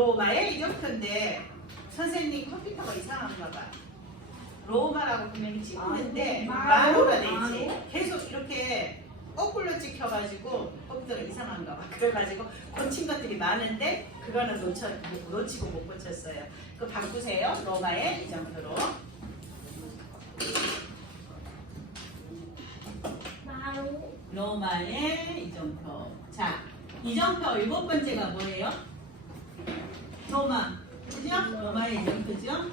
로마의 이정표인데 선생님 컴퓨터가 이상한가 봐. 로마라고 분명히 찍는데 마루가 되지. 계속 이렇게 거꾸로 찍혀가지고 컴퓨터가 이상한가 봐. 그래가지고 고친 것들이 많은데 그거는 놓치고 못 고쳤어요. 그거 바꾸세요. 로마의 이정표로. 로마의 이정표. 자, 이정표 7번째가 뭐예요? 로마. 그죠? 로마의 이정표죠?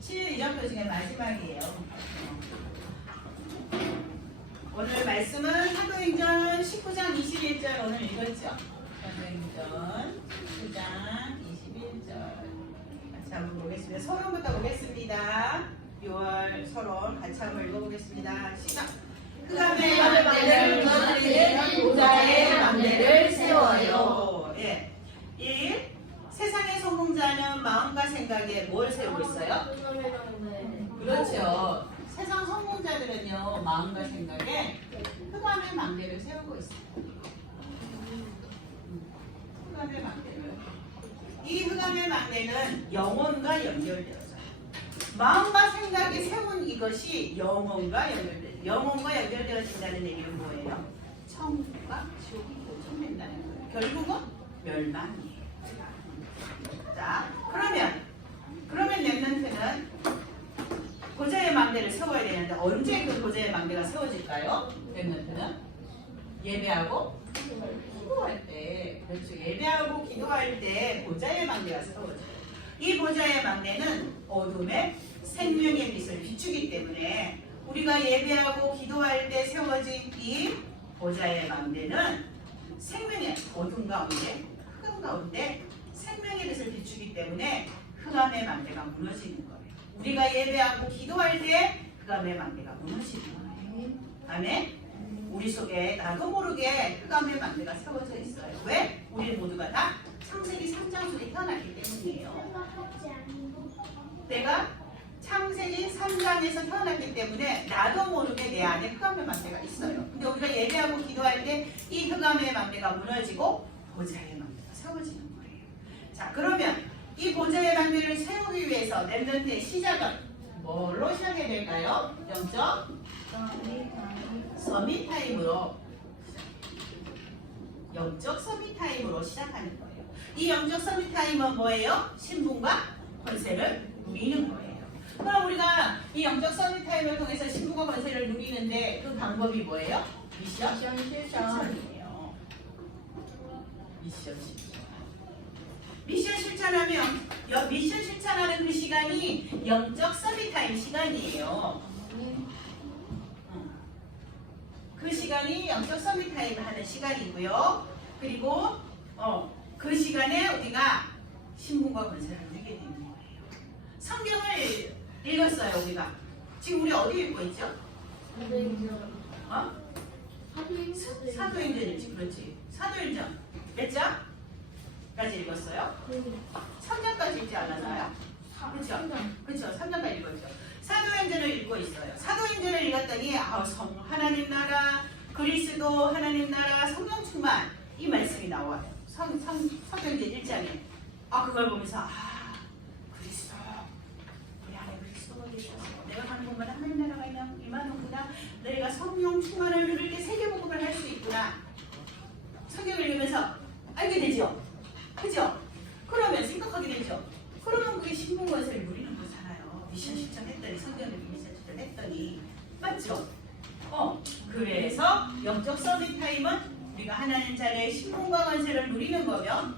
7 이정표 중에 마지막이에요. 오늘 말씀은 사도행전 19장 21절 오늘 읽었죠? 사도행전 19장 21절 같이 한번 보겠습니다. 서론부터 보겠습니다. 6월 서론 같이 한번 읽어보겠습니다. 시작! 흑암의 맘대를 무너뜨리는 보좌의 맘대를 세워요. 예. 1. 세상의 성공자는 마음과 생각에 뭘 세우고 있어요? 그렇죠. 세상 성공자들은요, 마음과 생각에 흑암의 망대를 세우고 있어요. 흑암의 망대를. 이 흑암의 망대는 영혼과 연결되어져요. 마음과 생각에 세운 이것이 영혼과 연결돼요. 영혼과 연결되어진다는 얘기는 뭐예요? 천국과 지옥이 고정된다는 거예요. 결국은 멸망이에요. 자, 그러면 렘넌트는 보좌의 망대를 세워야 되는데 언제 그 보좌의 망대가 세워질까요? 렘넌트는 예배하고 기도할 때, 그렇죠. 예배하고 기도할 때 보좌의 망대가 세워져요. 이 보좌의 망대는 어둠에 생명의 빛을 비추기 때문에 우리가 예배하고 기도할 때 세워진 이 보좌의 망대는 생명의 어둠 가운데, 흑암 가운데 생명의 빛을 비추기 때문에 흑암의 망대가 무너지는 거예요. 우리가 예배하고 기도할 때 흑암의 망대가 무너지는 거예요. 아멘? 우리 속에 나도 모르게 흑암의 망대가 세워져 있어요. 왜? 우리 모두가 다 창세기 3장 속에 태어났기 때문이에요. 내가 창세기 3장에서 태어났기 때문에 나도 모르게 내 안에 흑암의 망대가 있어요. 근데 우리가 예배하고 기도할 때 이 흑암의 망대가 무너지고 보좌의 망대가 세워지는 거예요. 자, 그러면 이 보좌의 망대를 세우기 위해서 렘넌트의 시작은 뭘로 시작해야 될까요? 영적 서밋타임으로 시작하는 거예요. 이 영적 서밋타임은 뭐예요? 신분과 권세를 누리는 거예요. 그럼 우리가 이 영적 서밋타임을 통해서 신분과 권세를 누리는데 그 방법이 뭐예요? 미션 실천이에요. 미션 실천하는 그 시간이 영적 서밋타임 시간이에요. 그 시간이 영적 서밋타임을 하는 시간이고요. 그리고 그 시간에 우리가 신분과 권세를 누리게 되는 거예요. 성경을 읽었어요, 우리가. 지금 우리 어디 읽고 있죠? 사도행전이지, 그렇지. 사도행전 몇 장까지 읽었어요? 3장까지 읽지 않았나요? 그렇죠. 3장까지 읽었죠. 사도행전을 읽고 있어요. 사도행전을 읽었더니 하나님 나라, 그리스도 하나님 나라, 성령 충만 이 말씀이 나와요. 사도행전 1장에 그걸 보면서 그리스도 우리 안에 그리스도가 계셔서 내가 가는 곳마다 하나님 나라가 임하는구나. 내가 성령 충만을 누릴 때 세계복음을 할 수 있구나. 성경을 읽으면서 알게 되죠. 그죠? 그러면 생각하게 되죠. 그러면 그게 신분권세를 누리는 거잖아요. 미션 실천했더니 성경을 미션 실천했더니 맞죠? 그래서 영적 서밋타임은 우리가 하나님 자리에 신분과 권세를 누리는 거면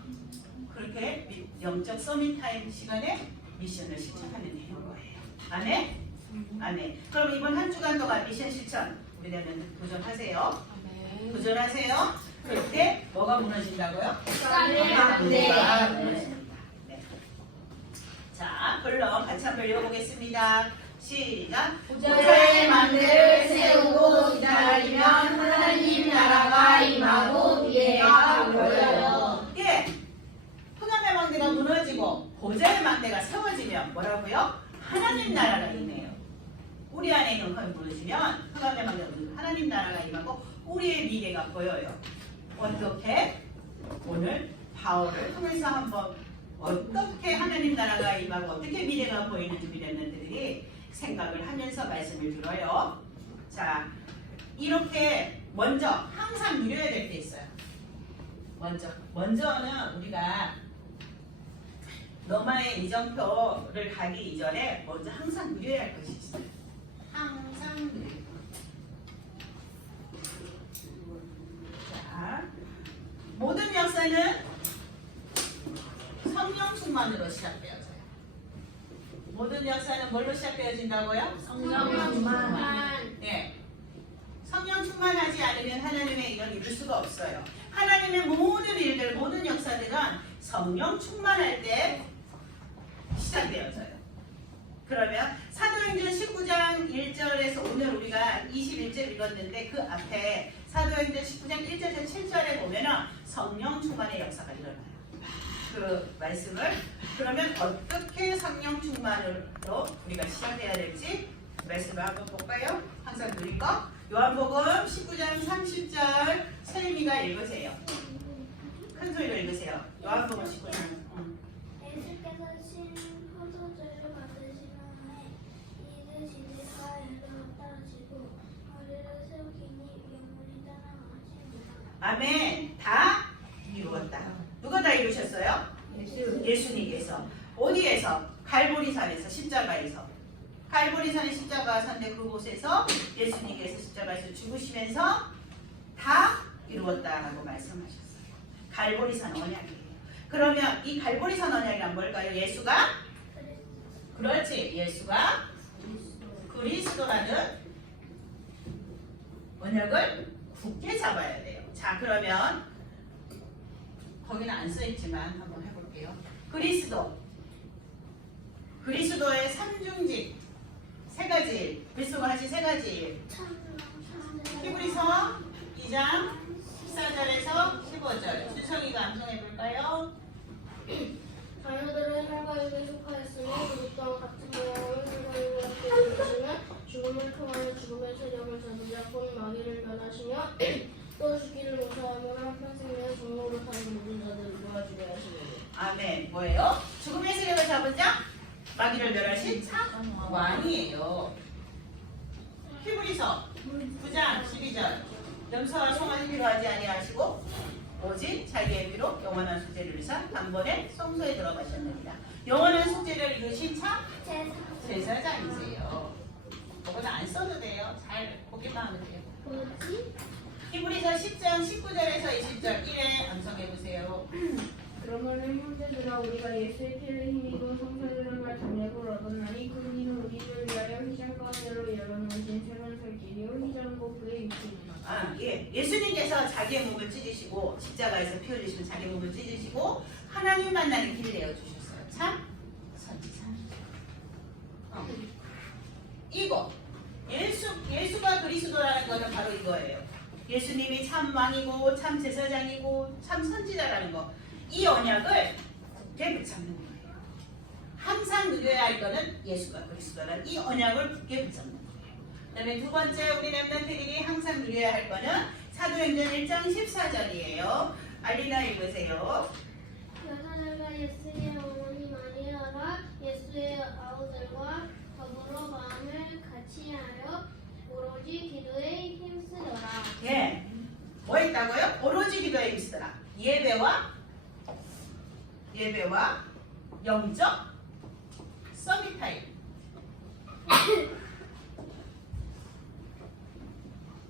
그렇게 영적 서밋타임 시간에 미션을 실천하면 되는 거예요. 아멘? 아멘. 그럼 이번 한 주간 동안 미션 실천 우리는 도전하세요. 도전하세요. 그때 뭐가 무너진다고요? 흑암의 망대가 무너집니다. 네. 자, 그럼 같이 한번 읽어보겠습니다. 시작. 보좌의 망대를 세우고 기다리면 하나님 나라가 임하고 미래가 보여요. 예, 흑암의 망대가 무너지고 보좌의 망대가 세워지면 뭐라고요? 하나님 나라가 임해요. 우리 안에 있는 흑암이 무너지면 흑암의 망대가 무너지면 하나님 나라가 임하고 우리의 미래가 보여요. 어떻게? 오늘 바울을 통해서 한번 어떻게 하나님 나라가 임하고 어떻게 미래가 보이는지 우리 렘넌트들이 생각을 하면서 말씀을 들어요. 자, 이렇게 먼저 항상 누려야 될 게 있어요. 먼저는 우리가 로마의 이정표를 가기 이전에 먼저 항상 누려야 할 것이 있어요. 항상 누리고. 자, 모든 역사는 성령 충만으로 시작되어져요. 모든 역사는 뭘로 시작되어진다고요? 성령 충만. 네. 성령 충만하지 않으면 하나님의 일을 이룰 수가 없어요. 하나님의 모든 일들, 모든 역사들은 성령 충만할 때 시작되어져요. 그러면 사도행전 19장 1절에서 오늘 우리가 21절 읽었는데 그 앞에 사도행전 19장 1절에서 7절에 보면은 성령 충만의 역사가 일어나요. 그 말씀을 그러면 어떻게 성령 충만으로 우리가 시작해야 될지 말씀을 한번 볼까요? 항상 누린 거 요한복음 19장 30절 세림이가 읽으세요. 큰 소리로 읽으세요. 요한복음 19장. 예수께서 신 포도주를 받으신 후에 이르시되 다 이르렀다하시고 머리를 세우기니 영혼이 떠나가시니라. 아멘. 다 이루었다. 누가 다 이루셨어요? 예수님께서. 어디에서? 갈보리산에서 십자가에서. 갈보리산의 십자가산데 그곳에서 예수님께서 십자가에서 죽으시면서 다 이루었다라고 말씀하셨어요. 갈보리산 언약이에요. 그러면 이 갈보리산 언약이란 뭘까요? 예수가? 그렇지. 예수가 그리스도라는 언약을 굳게 잡아야 돼요. 자, 그러면 거기는 안 써있지만 한번 해볼게요. 그리스도의 삼중직 세 가지 그리스도가 하신 세 가지 히브리서 2장 14절에서 15절 준성이가 암송해볼까요? 자녀들은 혈과 육에 속하였으니 그것 또한 같은 모양을 혈과 육에 함께 이루시며 죽음을 통하여 죽음의 세력을 잡으려 곧 마귀를 멸하시며 또 죽기를 무서워하며 한평생 내에 종로로 타는 모든 자들을 모아주게 하시니. 아멘. 뭐예요? 죽음의 세력을 잡은 자 마귀를 멸하신 왕이에요. 히브리서 9장 12절 염소와 송아지 필요하지 아니하시고 오직 자기의 피로 영원한 속죄를 위해서 단번에 성소에 들어가셨느니라. 영원한 속죄를 이루신 참 제사장이세요. 그거는 안 써도 돼요. 잘 보기만 하면 돼요. 뭐지? 히브리서 10장 19절에서 20절 1회 암송해보세요. 그러므로 형제들아 우리가 예수의 피를 힘입어 성소를 담력을 얻었나니 그 이는 우리를 위하여 휘장 가운데로 열어놓으신 새로운 살 길이요 휘장고 그의 육신이라. 아, 예. 예수님께서 자기의 몸을 찢으시고 십자가에서 피 흘리시면 자기 몸을 찢으시고 하나님 만나는 길을 내어주셨어요. 참 선지자. 이거 예수가 그리스도라는 것은 바로 이거예요. 예수님이 참 왕이고 참 제사장이고 참 선지자라는 거. 이 언약을 굳게 붙잡는 거예요. 항상 누려야 할 거는 예수가 그리스도라는 이 언약을 굳게 붙잡는 거예요. 그 다음에 두 번째 우리 렘넌트들이 항상 누려야 할 거는 사도행전 1장 14절이에요. 알리나 읽으세요. 여자들과 예수의 어머니 마리아라 예수의 아우들과 더불어 마음을 같이 하여 오로지 기도에 힘쓰더라. 예. 뭐 했다고요? 오로지 기도에 힘쓰더라. 예배와 영적 서밋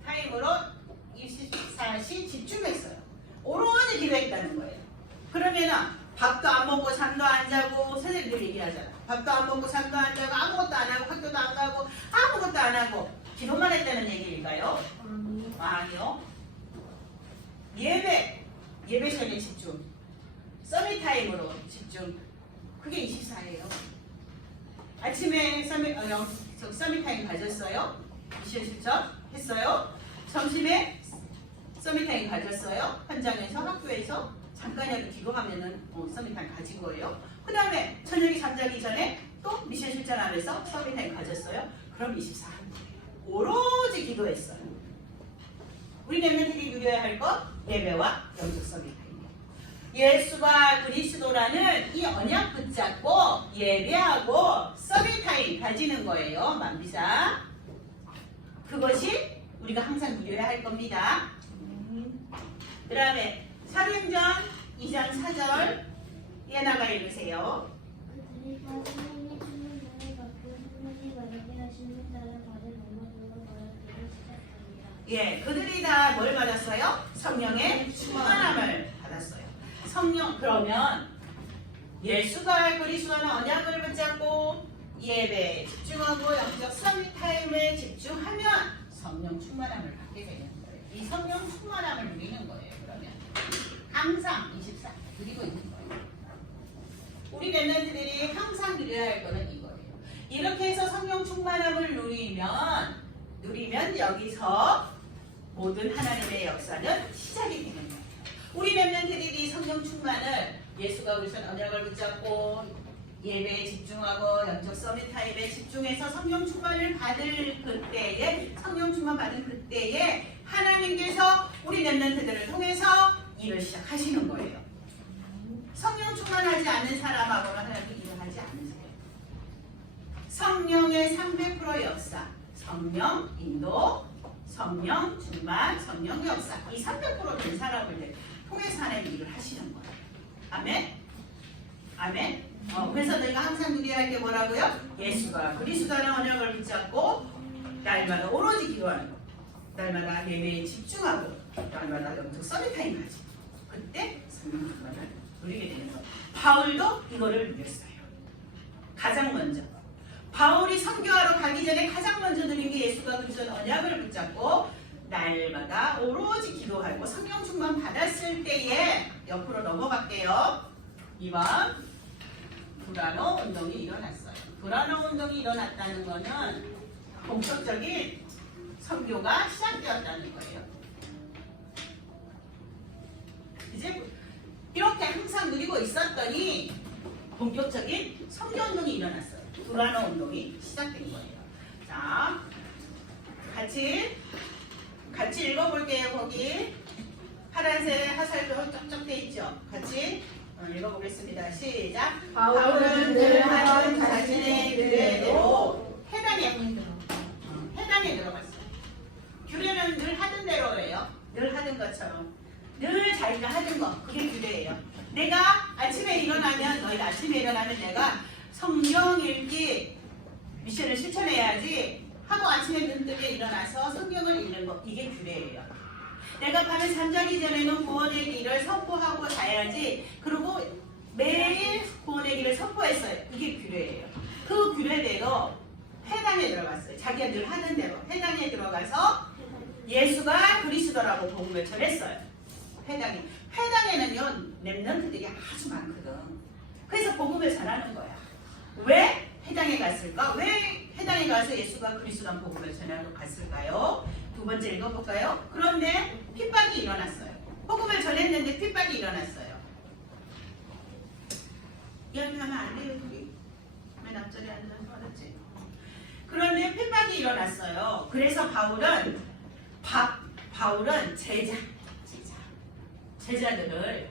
타임으로 24시 집중했어요. 오로지 기도했다는 거예요. 그러면은 밥도 안 먹고 잠도 안 자고 선생님들이 얘기하잖아. 밥도 안 먹고 잠도 안 자고 아무것도 안 하고 학교도 안 가고 아무것도 안 하고 기도만 했다는 얘기일까요? 아니요. 예배 시간에 집중. 서밋 타임으로 집중. 그게 24예요. 아침에 서밋 타임 가졌어요. 미션 실천 했어요. 점심에 서밋 타임 가졌어요. 현장에서 학교에서 잠깐이라도 기도하면은 서밋 타임 가진 거예요. 그 다음에 저녁에 잠자기 전에 또 미션 실천 안에서 서밋 타임 가졌어요. 그럼 24한 거예요. 오로지 기도했어요. 우리 렘넌트들이 누려야 할 것 예배와 영적 서밋 타임이에요. 예수가 그리스도라는 이 언약 붙잡고 예배하고 서비타임 가지는 거예요. 만비사. 그것이 우리가 항상 누려야 할 겁니다. 그 다음에 사도행전 2장 4절 예나가 읽으세요. 그들이 선생님이 주는 자의 밖에 선생님이 만약에 하시는 자를 받은 엄마들과 받았기를 시작합니다. 예, 그들이 다 뭘 받았어요? 성령의 충만함을 받았어요. 성령, 그러면 예수가 그리스도는 언약을 붙잡고 예배에 집중하고 영적 서비타임에 집중하면 성령 충만함을 받게 되는 거예요. 이 성령 충만함을 누리는 거예요. 그러면 항상 24 누리고 있는 거예요. 우리 렘넌트들이 항상 누려야 할 거는 이거예요. 이렇게 해서 성령 충만함을 누리면 여기서 모든 하나님의 역사는 시작이 되는 거예요. 우리 렘넌트들이 성령 충만을 예수가 우리선 언약을 붙잡고 예배에 집중하고 영적 서밋타임에 집중해서 성령 충만을 받을 그때에 성령 충만 받은 그때에 하나님께서 우리 렘넌트들을 통해서 일을 시작하시는 거예요. 성령 충만하지 않는 사람하고는 하나님 일을 하지 않으세요. 성령의 300% 역사, 성령 인도, 성령 충만, 성령 역사 이 300%된 사람을 통해서 하나님 일을 하시는 거예요. 아멘? 아멘? 그래서 너희가 항상 누려야 할 게 뭐라고요? 예수가 그리스도라는 언약을 붙잡고 날마다 오로지 기도하는 거, 날마다 예배에 집중하고 날마다 영적 서비타임 가지고 그때 성령 충만을 누리게 되는 거예요. 바울도 이거를 누렸어요. 가장 먼저 바울이 선교하러 가기 전에 가장 먼저 누린 게 예수가 그리스도의 언약을 붙잡고 날마다 오로지 기도하고 성령 충만 받았을 때에 옆으로 넘어갈게요. 2번 브라노 운동이 일어났어요. 브라노 운동이 일어났다는 거는 본격적인 선교가 시작되었다는 거예요. 이제 이렇게 항상 누리고 있었더니 본격적인 선교 운동이 일어났어요. 브라노 운동이 시작된 거예요. 자, 같이 읽어볼게요. 거기 파란색 화살표 쩍쩍 돼 있죠. 같이 읽어보겠습니다. 시작. 바울은 늘 하던 자신의 규례대로 해당에 들어갔어요. 규례는 늘 하던 대로예요. 늘 하던 것처럼. 늘 자기가 하던 거. 그게 규례예요. 내가 아침에 일어나면 너희가 아침에 일어나면 내가 성경 읽기 미션을 실천해야지 하고 아침에 눈 뜨게 일어나서 성경을 읽는 거. 이게 규례예요. 내가 밤에 잠자기 전에는 구원의 길을 선포하고 자야지. 그리고 매일 구원의 길을 선포했어요. 이게 규례예요. 그 규례대로 회당에 들어갔어요. 자기가 늘 하던 대로 회당에 들어가서 예수가 그리스도라고 복음을 전했어요. 회당에는요 렘넌트들이 아주 많거든. 그래서 복음을 전하는 거야. 왜 회당에 갔을까? 왜 회당에 가서 예수가 그리스도라는 복음을 전하러 갔을까요? 두 번째 읽어볼까요? 그런데 핍박이 일어났어요. 복음을 전했는데 핍박이 일어났어요. 이야기하면 안 돼요, 우리. 맨 앞자리에 앉아서 알았지? 그런데 핍박이 일어났어요. 그래서 바울은 제자들을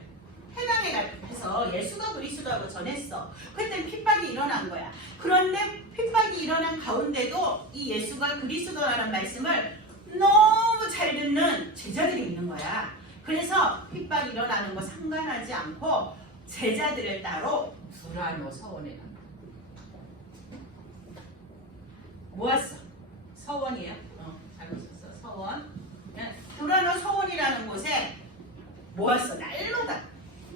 회당에 가서 예수가 그리스도라고 전했어. 그때 핍박이 일어난 거야. 그런데 핍박이 일어난 가운데도 이 예수가 그리스도라는 말씀을 너무 잘 듣는 제자들이 있는 거야. 그래서 핍박이 일어나는 거 상관하지 않고 제자들을 따로 브라노 서원에 간 거야. 모았어. 서원이에요. 잘못 썼어. 서원. 브라노 서원이라는 곳에 모았어. 날마다.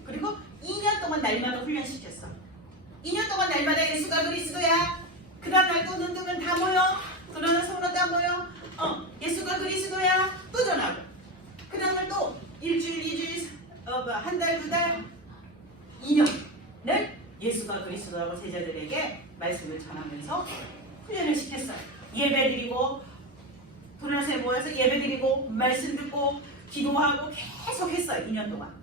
그리고 2년 동안 날마다 훈련시켰어. 2년 동안 날마다 예수가 그리스도야. 그 다음 날 또 눈 뜨면 다 모여. 브라노 서원으로 다 모여. 예수가 그리스도야. 또 전하고. 그 다음에 또 일주일, 2주일, 한 달, 2달, 2년을 예수가 그리스도라고 제자들에게 말씀을 전하면서 훈련을 시켰어요. 예배드리고 브라노에 모여서 예배드리고 말씀 듣고 기도하고 계속 했어요. 2년 동안.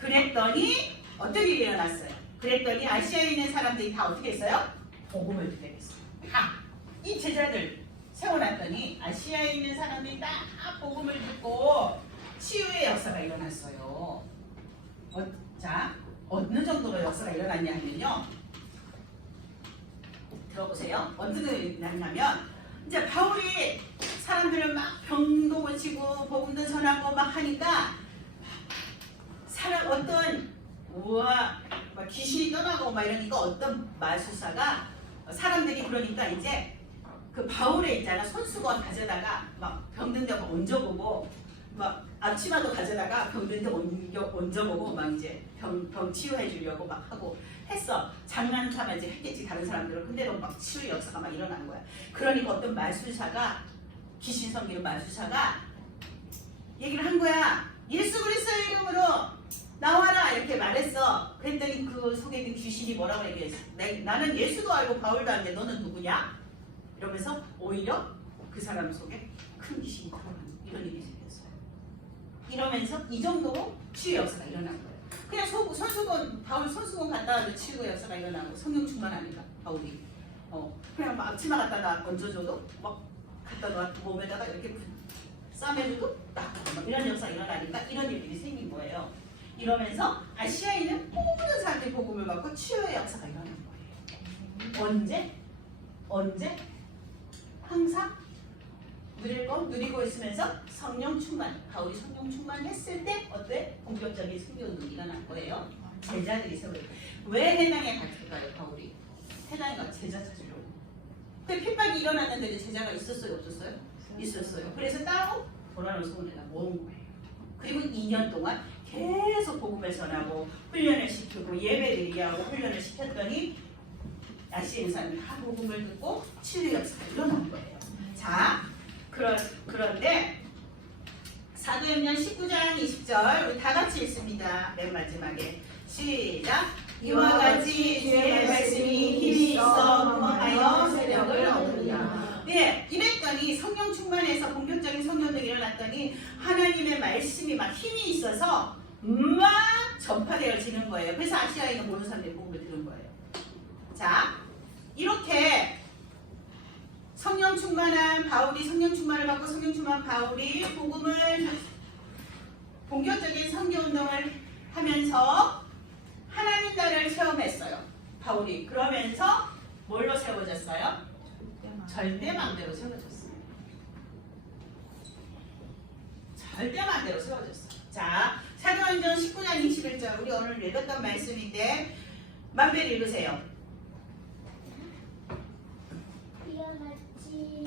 그랬더니 어떤 일이 일어났어요. 그랬더니 아시아에 있는 사람들이 다 어떻게 했어요? 복음을 듣게 됐어요. 다. 이 제자들 세워놨더니 아시아에 있는 사람들이 다 복음을 듣고 치유의 역사가 일어났어요. 자, 어느 정도로 역사가 일어났냐면요. 들어보세요. 어떻게 일어났냐면 이제 바울이 사람들을 막 병도 고치고 복음도 전하고 막 하니까 어떤 막 귀신이 떠나고 막 이러니까 어떤 마술사가 사람들이 그러니까 이제 그 바울에 있잖아 손수건 가져다가 막 병든 데 얹어보고 막 앞치마도 가져다가 병든 데 얹어보고 막 이제 병 치유해 주려고 막 하고 했어. 장난 삼아지 했겠지 다른 사람들은. 근데도 막 치유 역사가 막 일어난 거야. 그러니까 어떤 마술사가 귀신 섬기는 마술사가 얘기를 한 거야. 예수 그리스도의 이름으로 나와라 이렇게 말했어. 그랬더니 그 속에 있는 귀신이 뭐라고 얘기했어. 나는 예수도 알고 바울도 아는데 너는 누구냐? 이러면서 오히려 그 사람 속에 큰 귀신이 들어가는 이런 일이 생겼어요. 이러면서 이 정도로 치유 역사가 일어난 거예요. 그냥 손수건 바울 손수건 갖다 놔도 치유 역사가 일어나고 성령 충만하니까 바울이 그냥 막 앞치마 갖다 얹어줘도 막 갖다 놔 몸에다가 이렇게 싸매줘도 딱 이런 역사가 일어나니까 이런 일들이 생긴 거예요. 이러면서 아시아에 있는 모든 사람들이 복음을 받고 치유의 역사가 일어난 거예요. 언제? 항상 누리고 있으면서 성령 충만, 바울이 성령 충만했을 때 어때? 본격적인 순교운동이 일어난 거예요. 제자들이 세워요. 왜 해당에 갔을까요, 바울이? 해당에 가 제자 찾으려고. 그 핍박이 일어났는데 제자가 있었어요, 없었어요? 있었어요. 그래서 따로 도란을 소원에다 모은 거예요. 그리고 2년 동안 계속 복음을 전하고 훈련을 시키고 예배드리게 하고 훈련을 시켰더니 아시아 있는 사람이 다 복음을 듣고 치유 역사가 일어난 거예요. 자, 그런데 사도행전 19장 20절 우리 다 같이 읽습니다. 맨 마지막에 시작. 이와 같이 주의 말씀이 힘이 있어 분명하여 세력을 얻으리라. 네, 이랬더니 성령 충만해서 본격적인 성령들이 일어났더니 하나님의 말씀이 막 힘이 있어서 막 전파되어지는 거예요. 그래서 아시아에 있는 모든 사람들이 복음을 들은 거예요. 자, 이렇게 성령 충만한 바울이 성령 충만을 받고 성령 충만한 바울이 복음을 본격적인 선교운동을 하면서 하나님 나라를 체험했어요. 바울이 그러면서 뭘로 세워졌어요? 절대망대로 세워졌어요. 절대망대로 세워졌어요. 자, 사도행전 19장 21절 우리 오늘 읽었던 말씀인데 만배를 읽으세요. 이와 같이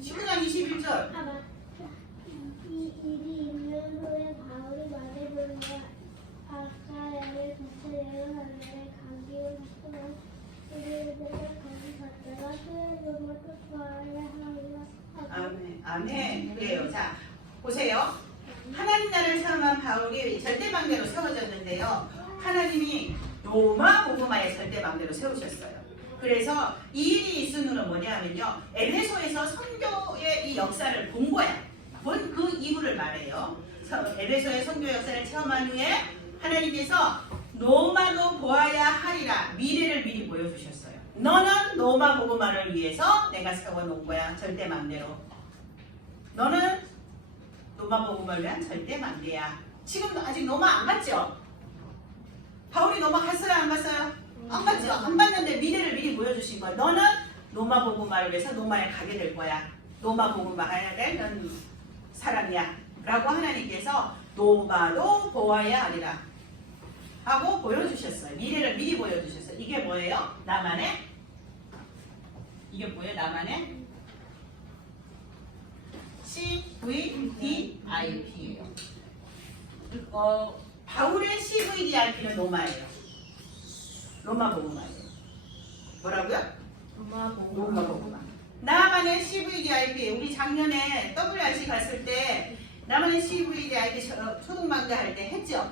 19장 21절 이 일이 있는 후에 바울이 마게도냐 아카야를 거쳐내려 하늘에 가기로 했으나 우리들은 거기 갔다가 수행으로 또 구하려 하리라. 아멘. 그래요. 자, 보세요. 하나님 나라를 체험한 바울이 절대망대로 세워졌는데요. 하나님이 로마 복음화의 절대망대로 세우셨어요. 그래서 이 일이 있은 후는 뭐냐면요. 에베소에서 선교의 이 역사를 본 거야. 본 그 이유를 말해요. 에베소의 선교 역사를 체험한 후에 하나님께서 로마도 보아야 하리라. 미래를 미리 보여주셨어요. 너는 로마 복음화를 위해서 내가 세워놓은 거야. 절대망대로. 너는 로마 복음을 위한 절대망대야. 지금도 아직 로마 안 갔죠? 바울이 로마 갔어요? 안 갔어요? 안 갔죠? 안 갔는데 미래를 미리 보여주신 거야. 너는 로마 복음화를 위해서 로마에 가게 될 거야. 로마 복음화해야 될 사람이야. 라고 하나님께서 로마도 보아야 하리라. 하고 보여주셨어요. 미래를 미리 보여주셨어요. 이게 뭐예요? 나만의? 이게 뭐예요? 나만의? CVDIP예요. 바울의 CVDIP는 로마예요. 로마 복음화예요. 뭐라고요? 로마 복음화. 나만의 CVDIP. 우리 작년에 WRC 갔을 때 나만의 CVDIP 초등망대 할 때 했죠?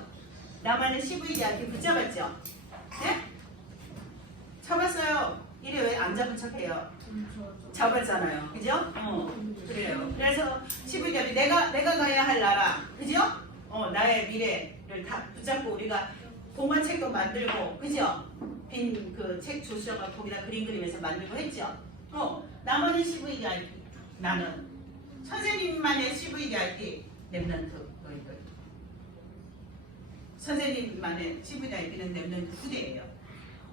나만의 CVDIP 붙잡았죠? 네? 잡았어요. 이래 왜 안 잡은 척해요? 잡았잖아요. 그죠? 그래요. 그래서 CVDIP 내가 가야 할 나라. 그죠? 나의 미래를 다 붙잡고 우리가 동화책도 만들고, 그죠? 빈 그 책 주셔가 거기다 그림 그리면서 만들고 했죠? 나만의 CVDIP. 나는. 선생님만의 CVDIP. 랩런트 너희들. 선생님만의 CVIP는 랩런트 후대예요.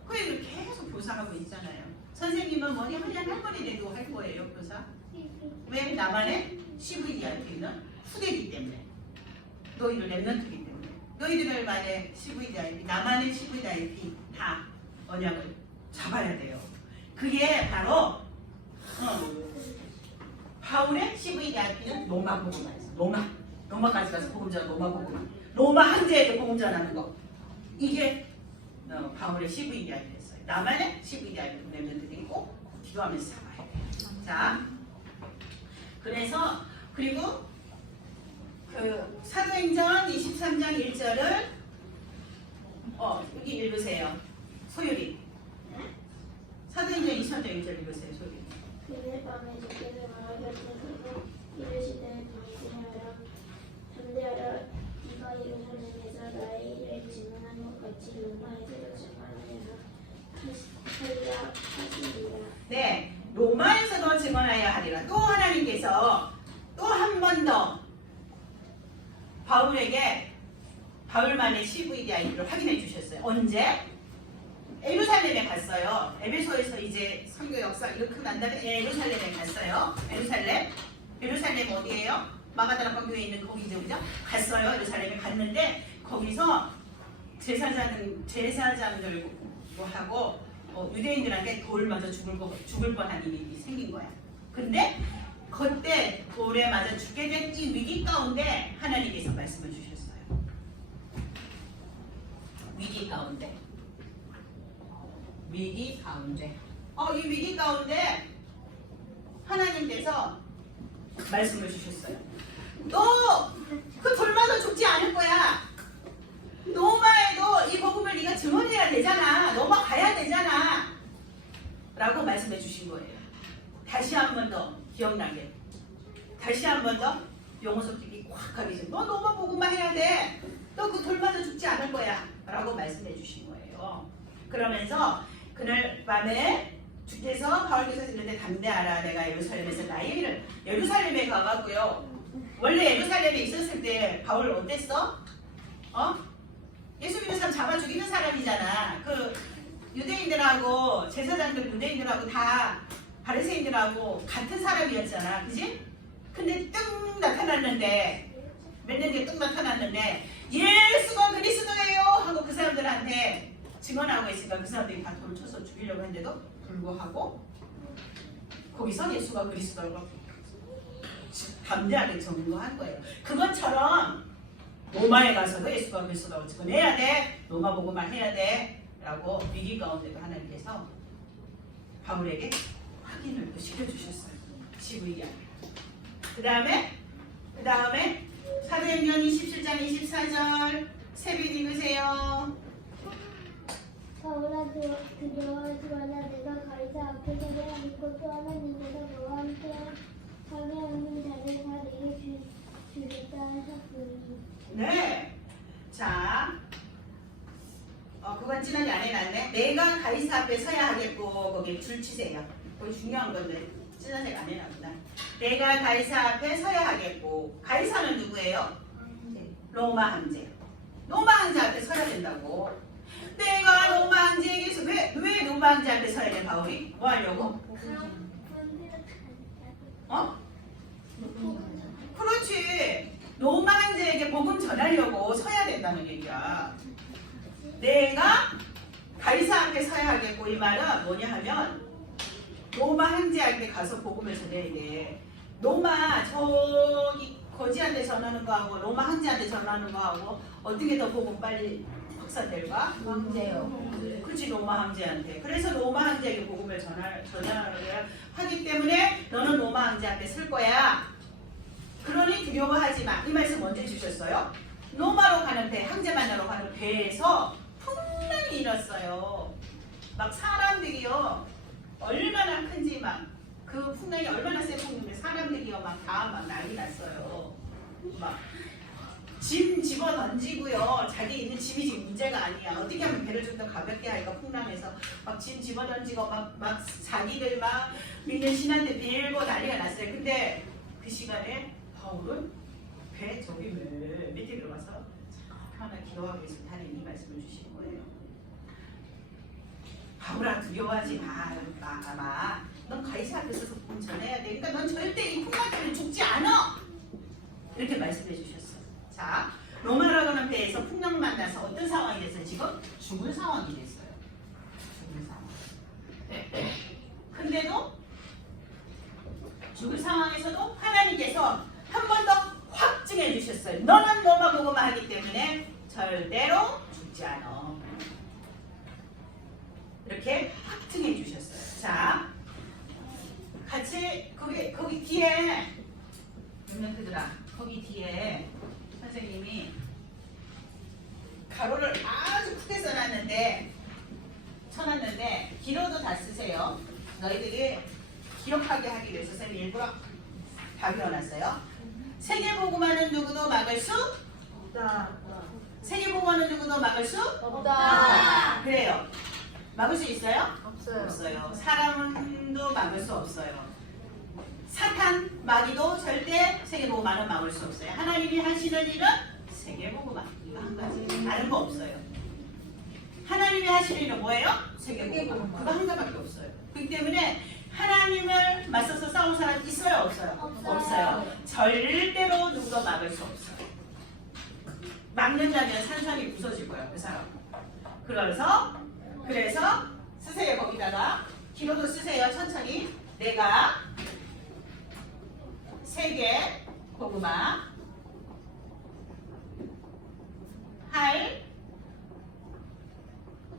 그래도 계속 교사하고 있잖아요. 선생님은 뭐니 할머니 돼도 할 거예요, 교사. 왜? 나만의 CVIP는 후대이기 때문에. 너희들 랩런트이기 때문에. 너희들만의 CVIP, 나만의 CVIP 다 언약을 잡아야 돼요. 그게 바로 바울의 CVIP는 로마 복음화였어. 로마까지 가서 복음 전 로마 복음화. 로마 황제에게 복음 전하는 거. 이게 바울의 CVIP였어요. 나만의 CVIP 랩런트들이 꼭 기도하면서 잡아야 돼요. 자, 그래서 그리고 그 사도행전 23장 1절을 여기 읽으세요. 소율이. 사도행전 23장 1절 읽으세요. 소율이. 그날 밤에 주께서 말하셨으므로 이르시되 담대하라 네가 예루살렘에서 나의 일을 증언한 것 같이 로마에서도 증언하리라 하시리라. 네, 로마에서도 증언하여 하리라. 또 하나님께서 또 한 번 더 바울에게 바울만의 CVIP를 확인해 주셨어요. 언제? 예루살렘에 갔어요. 에베소에서 이제 선교 역사 이렇게 난 다음에 예루살렘에 갔어요. 예루살렘 어디예요? 마가다락방 교회에 있는 거기죠, 그죠? 갔어요. 예루살렘에 갔는데 거기서 제사장들하고 유대인들한테 돌 맞아 죽을 뻔한 일이 생긴 거야. 근데 그때 돌에 맞아 죽게 된 이 위기 가운데 하나님께서 말씀을 주셨어요. 위기 가운데. 이 위기 가운데 하나님께서 말씀을 주셨어요. 너 그 돌 맞아 죽지 않을 거야. 로마에도 이 복음을 네가 증언해야 되잖아. 넘어가야 되잖아. 라고 말씀해 주신 거예요. 다시 한 번 더 기억나게. 다시 한 번 더 영어 속독이 꽉 하게 해서 너 로마 복음만 해야 돼. 너 그 돌 맞아 죽지 않을 거야. 라고 말씀해 주신 거예요. 그러면서 그날 밤에 주께서 바울께서 있는데 담대하라. 내가 예루살렘에서 나의 일을 예루살렘에 가가고요. 원래 예루살렘에 있었을 때 바울 어땠어? 예수 믿는 사람 잡아 죽이는 사람이잖아. 그 유대인들하고 제사장들 유대인들하고 다 바리새인들하고 같은 사람이었잖아. 그지? 근데 뜬 나타났는데 몇 년 뒤에 뜬 나타났는데 예수가 그리스도예요 하고 그 사람들한테 증언하고 있으니까 그 사람들이 다 돌을 쳐서 죽이려고 했는데도 불구하고 거기서 예수가 그리스도라고 담대하게 증거한 거예요. 그것처럼 로마에 가서도 예수가 그리스도라고 증언해야 돼. 로마 복음만 해야 돼. 라고 위기 가운데도 하나님께서 바울에게 확인을 또 시켜주셨어요. CVIP. 그 다음에 사도행전 27장 24절 세빈 읽으세요. 바울아 두려워하지 말라. 내가 가이사 앞에 서야 믿고 또 하나님께서 너와 함께 하게 하는 자를 다 내게 주겠다 하셨으니. 네. 자, 그건 지난해 안 해놨네. 내가 가이사 앞에 서야 하겠고 거기에 줄 치세요. 그거 중요한 건데 지난해 안 해놨구나. 내가 가이사 앞에 서야 하겠고 가이사는 누구예요? 로마 황제. 로마 황제 앞에 서야 된다고. 내가 로마 황제에게서 왜 로마 황제 앞에 서야 돼 바울이? 뭐 하려고? 그렇지. 로마 황제에게 복음 전하려고 서야 된다는 얘기야. 내가 가이사 앞에 서야 하겠고 이 말은 뭐냐 하면 로마 황제한테 가서 복음을 전해야 돼. 로마 저기 거지한테 전하는 거하고 로마 황제한테 전하는 거하고 어떤 게 더 복음 빨리 확산될까? 황제요. 그렇지 로마 황제한테. 그래서 로마 황제에게 복음을 전하려고 하기 때문에 너는 로마 황제 앞에 설 거야. 그러니 두려워하지 마. 이 말씀 언제 주셨어요? 로마로 가는 배, 황제 만나러 가는 배에서 풍랑이 일었어요. 막 사람들이요 얼마나 큰지 막 그 풍랑이 얼마나 센 풍랑인데 사람들이요 막 다 막 난리 났어요. 막 짐 집어 던지고요. 자기 있는 짐이 지금 문제가 아니야. 어떻게 하면 배를 좀 더 가볍게 할까 풍랑에서 막 짐 집어 던지고 막 자기들 막 믿는 신한테 빌고 난리가 났어요. 근데 그 시간에 바울은 배 저기 밑에 들어가서 하나 기도하고 있으면 하나님 이 말씀을 주시는 거예요. 바울아 두려워하지 마. 넌 가이사 앞에서 복음 전해야 돼. 그러니까 넌 절대 이 풍랑 때문에 죽지 않아. 이렇게 말씀해 주셨어. 자, 로마라고는 배에서 풍랑 만나서 어떤 상황이 됐어요? 지금 죽을 상황이 됐어요. 죽을 상황. 근데도 죽을 상황에서도 하나님께서 한 번 더 확증해 주셨어요. 너는 뭐만 하기 때문에 절대로 죽지 않아. 이렇게 확증해 주셨어요. 자, 같이 거기 뒤에 멤버들아, 거기 뒤에 선생님이 가로를 아주 크게 쳐놨는데 길어도 다 쓰세요. 너희들이 기억하게 하기 위해서 선생님이 일부러 다 그려놨어요. 세계복음화는 누구도 막을 수 없다. 세계복음화는 누구도 막을 수 없다. 그래요. 막을 수 있어요? 없어요. 사람도 막을 수 없어요. 사탄, 마귀도 절대 세계복음화는 막을 수 없어요. 하나님이 하시는 일은 세계복음화. 이거 한 가지. 다른 거 없어요. 하나님이 하시는 일은 뭐예요? 세계복음화. 그거 한 가지밖에 없어요. 그렇기 때문에 하나님을 맞서서 싸울 사람 있어요? 없어요? 없어요. 절대로 누구도 막을 수 없어요. 막는다면 산산이 부서지고요. 그 사람. 그래서 쓰세요. 거기다가 기도도 쓰세요. 천천히. 내가 세계 복음화 할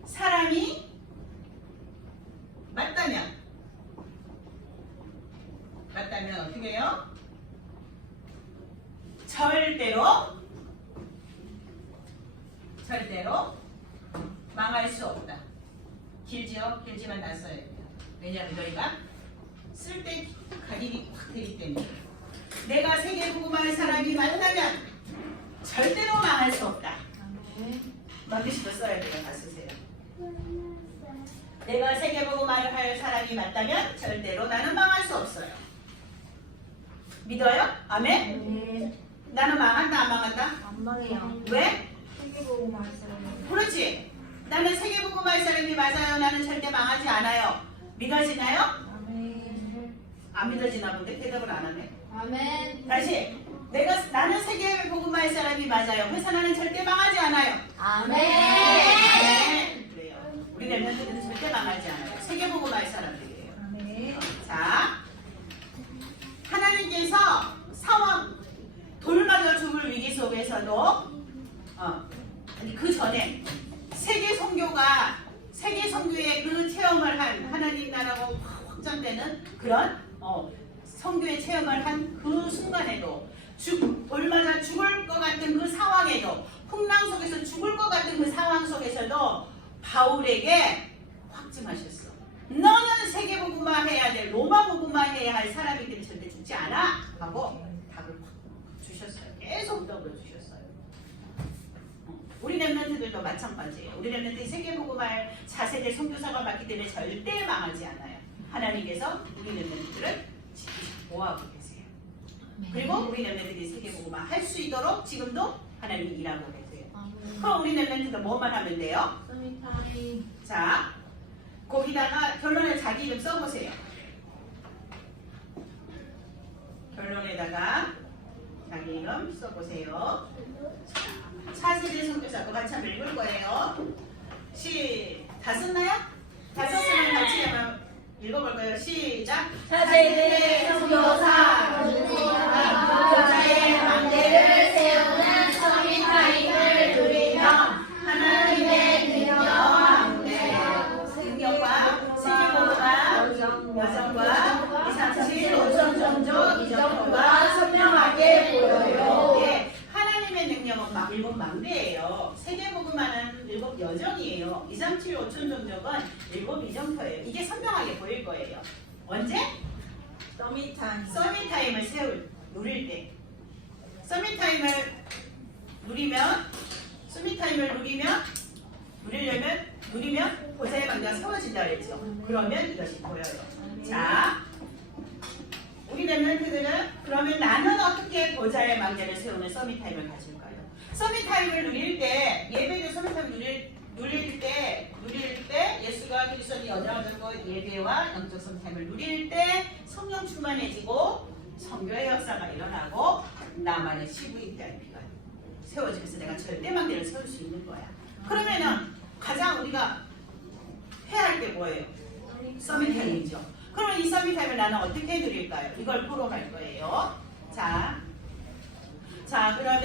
사람이 맞다면 어떻게 해요? 절대로 망할 수 없다. 길지요? 길지만 다 써야 돼요. 왜냐하면 너희가 쓸 때 각인이 확 되기 때문에. 내가 세계복음화할 사람이 맞다면 절대로 망할 수 없다. 만드시고 써야 돼요. 다 쓰세요. 내가 세계복음화를 할 사람이 맞다면 절대로 나는 망할 수 없어요. 믿어요? 아멘? 나는 망한다, 안 망한다? 안 망해요. 왜? 세계복음화 할 사람이. 그렇지. 나는 세계복음화할 사람이 맞아요. 나는 절대 망하지 않아요. 믿어지나요? 아멘. 안 믿어지나 본데 대답을 안 하네. 아멘. 다시. 나는 세계복음화할 사람이 맞아요. 그래서 나는 절대 망하지 않아요. 아멘. 그래요. 우리 랩런들은 절대 망하지 않아요. 세계복음화할 사람들이에요. 아멘. 자, 하나님께서 돌 맞아 죽을 위기 속에서도 그 전에 세계 선교의 그 체험을 한 하나님 나라가 확장되는 그런 선교의 체험을 한 그 순간에도 돌 맞아 죽을 것 같은 그 상황에도 풍랑 속에서 죽을 것 같은 그 상황 속에서도 바울에게 확증하셨어. 너는 세계복음화 해야 돼. 로마복음화 해야 할 사람이 때문에 절대 죽지 않아. 하고 답을 확 주셨어요. 계속 답을 주셨어요. 우리 랩런트들도 마찬가지예요. 우리 랩런트들이 세계복음화할 차세대 선교사가 맞기 때문에 절대 망하지 않아요. 하나님께서 우리 랩런트들을 보호하고 계세요. 그리고 우리 랩런트들이 세계복음화 할 수 있도록 지금도 하나님이 일하고 계세요. 그럼 우리 랩런트가 뭐만 하면 돼요? 서밋타임. 자, 거기다가 결론에 자기 이름 써보세요. 결론에다가 자기 이름 써보세요. 차세대 선교사 그거 같이 한번 읽을 거예요. 다 썼나요? 다 썼으면 같이 한번 읽어볼 거예요. 시작. 차세대 선교사 교사의 망대를 세우는 서밋타임을 누리며 하나님의 능력과 세계복음화 여성과 237 5천 종족 이정표가 선명하게 보여요. 예, 하나님의 능력은 일곱 망대예요. 세계복음화는 일곱 여정이에요. 237 5천 종족은 일곱 이정표예요. 이게 선명하게 보일 거예요. 언제? 서밋타임을 누릴 때. 서밋타임을 누리면 보좌의 망대가 세워진다 그랬죠. 그러면 이것이 보여요. 자, 우리 랩런트들은 그러면 나는 어떻게 보좌의 망대를 세우는 서밋타임을 가질까요? 서밋타임을 누릴 때 예배도 서밋타임을 누릴 때 예수가 그리스도의 여정하고 예배와 영적 서밋타임을 누릴 때 성령 충만해지고 성교의 역사가 일어나고 나만의 CVPIP가 세워지면서 내가 절대 망대를 세울 수 있는 거야. 그러면은 가장 우리가 해야 할 게 뭐예요? 서밋타임이죠. 그러면 이 서밋타임을 나는 어떻게 누릴까요? 이걸 풀어갈 거예요. 자, 그러면